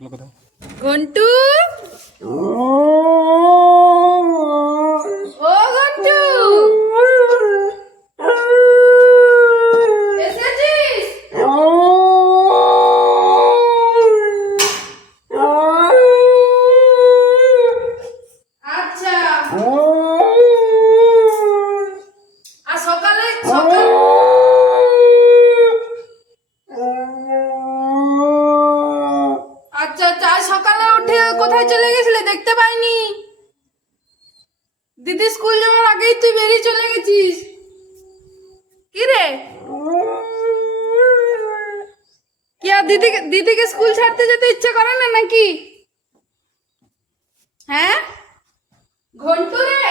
ঘন্টু, ও ঘন্টু, এসেছিস? আচ্ছা, আর সকালে আচ্ছা আচ্ছা, আজ সকালে উঠে কোথায় চলে গেছিলে? দেখতে পাইনি। দিদি স্কুল যাওয়ার আগেই তুই বেরিয়ে চলে গেছিস। কি রে, কি আর দিদিকে স্কুল ছাড়তে যেতে ইচ্ছে করে না নাকি? হ্যাঁ ঘন্টু রে,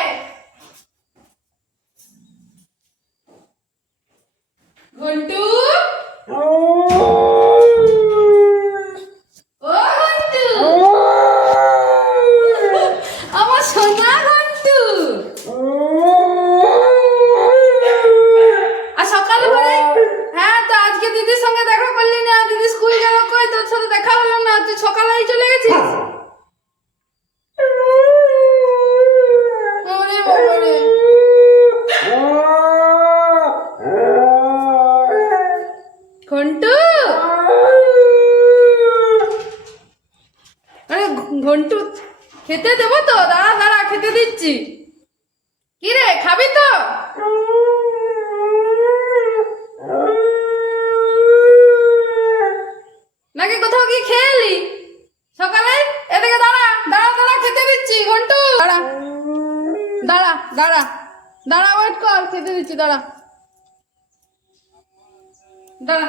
ঘন্টু, ও ঘন্টু, আমার সোনা ঘন্টু। আর সকালে পরে, হ্যাঁ তো আজকে দিদির সঙ্গে দেখা করলি না? দিদি স্কুল গেল কই, তোর সাথে দেখা হলো না, তুই সকালেই চলে গেছিস। ওরে বাবা রে, ঘন্টু, আরে ঘন্টু, খেতে দেবো তো, দাঁড়া দাঁড়া, খেতে দিচ্ছি। কি রে, খাবি তো? নাকি কোথাও কি খেয়ে এলি সকালে? এদিকে দাঁড়া দাঁড়া দাঁড়া, খেতে দিচ্ছি। ঘন্টু দাঁড়া দাঁড়া দাঁড়া দাঁড়া, ওয়েট কর, খেতে দিচ্ছি, দাঁড়া দাঁড়া।